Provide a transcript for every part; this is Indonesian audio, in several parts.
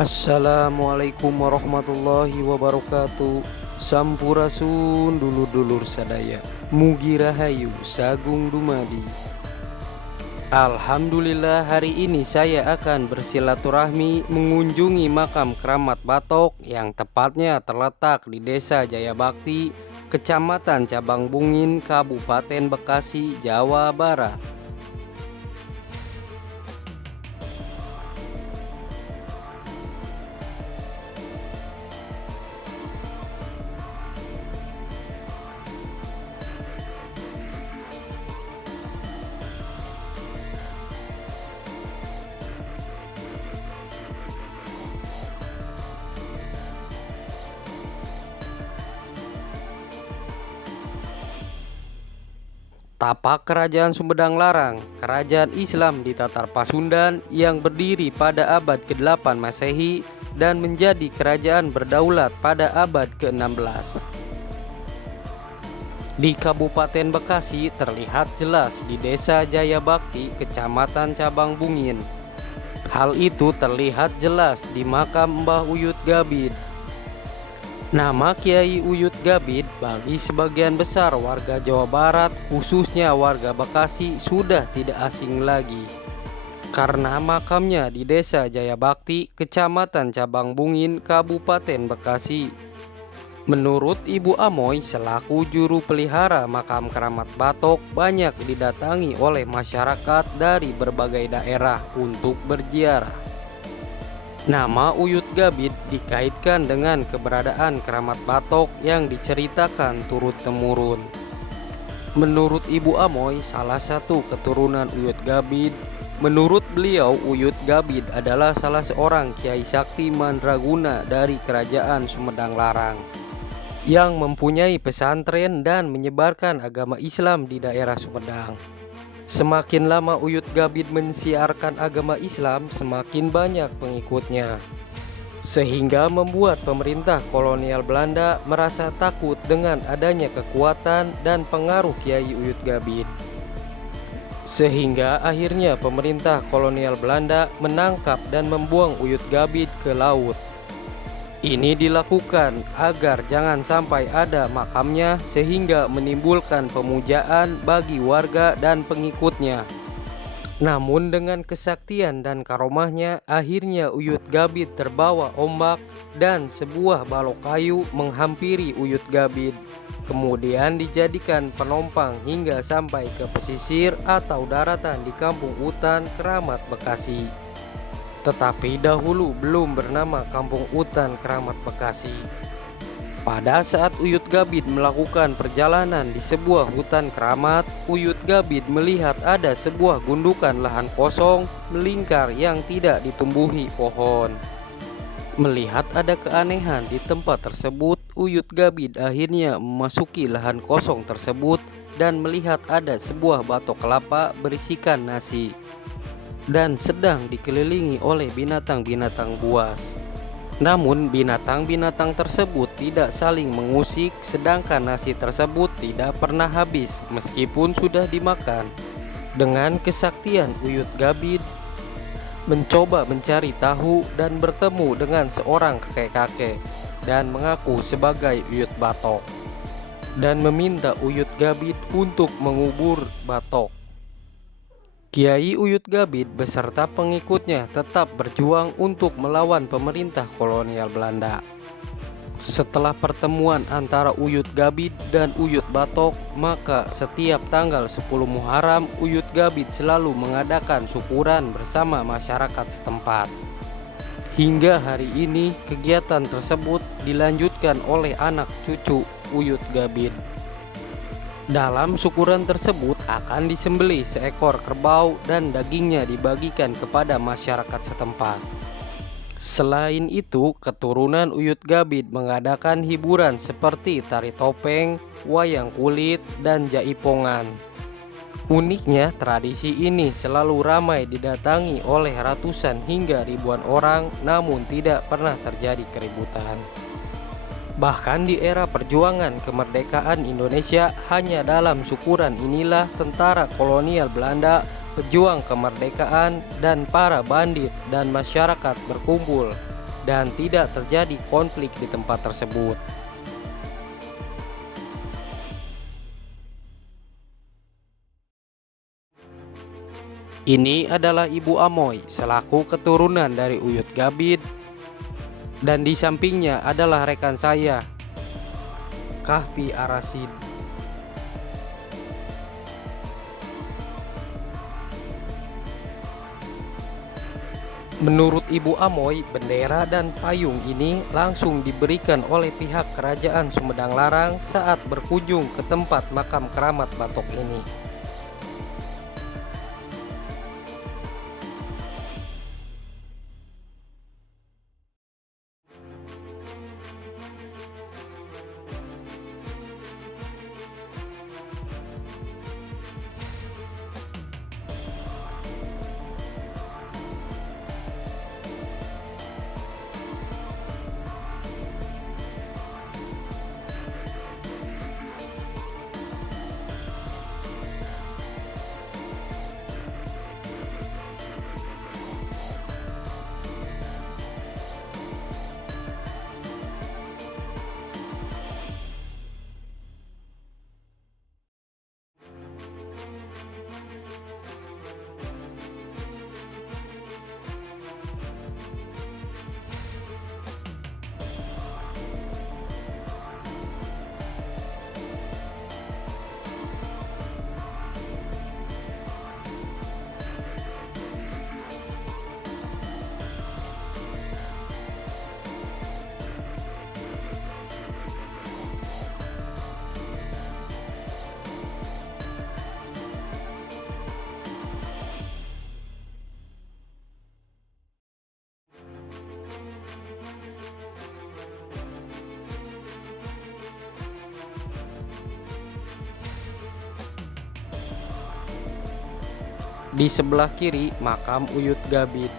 Assalamualaikum warahmatullahi wabarakatuh. Sampurasun dulur-dulur sadaya, mugi rahayu sagung dumadi. Alhamdulillah, hari ini saya akan bersilaturahmi mengunjungi makam Keramat Batok yang tepatnya terletak di Desa Jayabakti, Kecamatan Cabang Bungin, Kabupaten Bekasi, Jawa Barat. Tapak Kerajaan Sumedang Larang, kerajaan Islam di Tatar Pasundan yang berdiri pada abad ke-8 Masehi dan menjadi kerajaan berdaulat pada abad ke-16. Di Kabupaten Bekasi terlihat jelas di Desa Jayabakti, Kecamatan Cabang Bungin. Hal itu terlihat jelas di makam Mbah Uyut Gabid. Nama Kiai Uyut Gabid bagi sebagian besar warga Jawa Barat, khususnya warga Bekasi, sudah tidak asing lagi. Karena makamnya di Desa Jayabakti, Kecamatan Cabang Bungin, Kabupaten Bekasi. Menurut Ibu Amoy selaku juru pelihara makam Keramat Batok, banyak didatangi oleh masyarakat dari berbagai daerah untuk berziarah. Nama Uyut Gabid dikaitkan dengan keberadaan Keramat Batok yang diceritakan turut-temurun. Menurut Ibu Amoy, salah satu keturunan Uyut Gabid, menurut beliau Uyut Gabid adalah salah seorang Kiai Sakti Mandraguna dari Kerajaan Sumedang Larang yang mempunyai pesantren dan menyebarkan agama Islam di daerah Sumedang. Semakin lama Uyut Gabid mensiarkan agama Islam, semakin banyak pengikutnya, sehingga membuat pemerintah kolonial Belanda merasa takut dengan adanya kekuatan dan pengaruh Kiai Uyut Gabid. Sehingga akhirnya pemerintah kolonial Belanda menangkap dan membuang Uyut Gabid ke laut. Ini dilakukan agar jangan sampai ada makamnya sehingga menimbulkan pemujaan bagi warga dan pengikutnya. Namun dengan kesaktian dan karomahnya, akhirnya Uyut Gabid terbawa ombak dan sebuah balok kayu menghampiri Uyut Gabid. Kemudian dijadikan penompang hingga sampai ke pesisir atau daratan di Kampung Utan, Keramat Bekasi. Tetapi dahulu belum bernama Kampung Utan Keramat Bekasi. Pada saat Uyut Gabid melakukan perjalanan di sebuah hutan keramat, Uyut Gabid melihat ada sebuah gundukan lahan kosong melingkar yang tidak ditumbuhi pohon. Melihat ada keanehan di tempat tersebut, Uyut Gabid akhirnya memasuki lahan kosong tersebut dan melihat ada sebuah batok kelapa berisikan nasi dan sedang dikelilingi oleh binatang-binatang buas. Namun binatang-binatang tersebut tidak saling mengusik, sedangkan nasi tersebut tidak pernah habis meskipun sudah dimakan. Dengan kesaktian Uyut Gabid mencoba mencari tahu dan bertemu dengan seorang kakek-kakek dan mengaku sebagai Uyut Batok dan meminta Uyut Gabid untuk mengubur Batok. Kiai Uyut Gabid beserta pengikutnya tetap berjuang untuk melawan pemerintah kolonial Belanda. Setelah pertemuan antara Uyut Gabid dan Uyut Batok, maka setiap tanggal 10 Muharram Uyut Gabid selalu mengadakan syukuran bersama masyarakat setempat. Hingga hari ini kegiatan tersebut dilanjutkan oleh anak cucu Uyut Gabid. Dalam syukuran tersebut akan disembelih seekor kerbau dan dagingnya dibagikan kepada masyarakat setempat. Selain itu, keturunan Uyut Gabid mengadakan hiburan seperti tari topeng, wayang kulit, dan jaipongan. Uniknya, tradisi ini selalu ramai didatangi oleh ratusan hingga ribuan orang, namun tidak pernah terjadi keributan. Bahkan di era perjuangan kemerdekaan Indonesia, hanya dalam syukuran inilah tentara kolonial Belanda, pejuang kemerdekaan, dan para bandit dan masyarakat berkumpul dan tidak terjadi konflik di tempat tersebut. Ini adalah Ibu Amoy selaku keturunan dari Uyut Gabid, dan di sampingnya adalah rekan saya, Kahfi Arasid. Menurut Ibu Amoy, bendera dan payung ini langsung diberikan oleh pihak Kerajaan Sumedang Larang saat berkunjung ke tempat makam keramat Batok ini. Di sebelah kiri makam Uyut Gabid,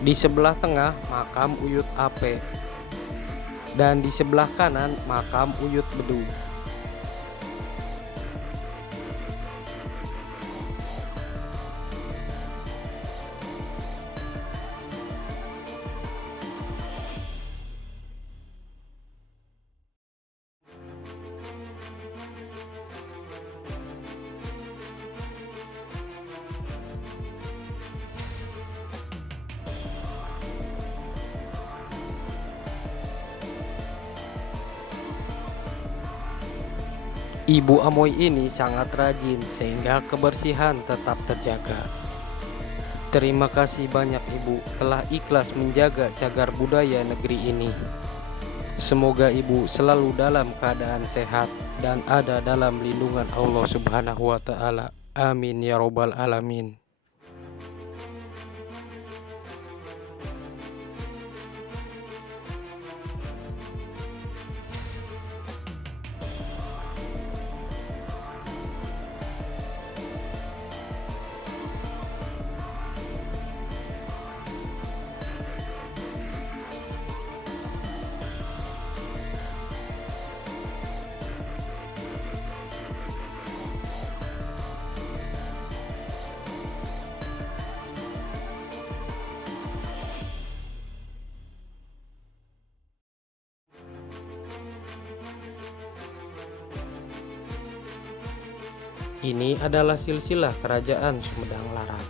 di sebelah tengah makam Uyut Ape, dan di sebelah kanan makam Uyut Bedu. Ibu Amoy ini sangat rajin sehingga kebersihan tetap terjaga. Terima kasih banyak Ibu telah ikhlas menjaga cagar budaya negeri ini. Semoga Ibu selalu dalam keadaan sehat dan ada dalam lindungan Allah Subhanahu wa Ta'ala. Amin ya Robbal 'Alamin. Ini adalah silsilah kerajaan Sumedang Larang.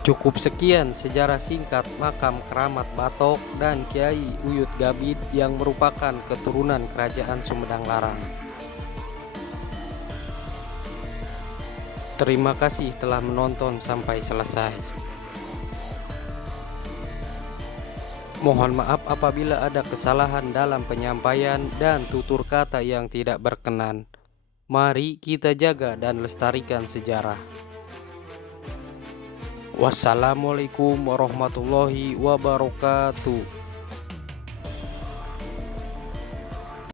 Cukup sekian sejarah singkat makam keramat Batok dan Kiai Uyut Gabid yang merupakan keturunan kerajaan Sumedang Larang. Terima kasih telah menonton sampai selesai. Mohon maaf apabila ada kesalahan dalam penyampaian dan tutur kata yang tidak berkenan. Mari kita jaga dan lestarikan sejarah. Wassalamualaikum warahmatullahi wabarakatuh.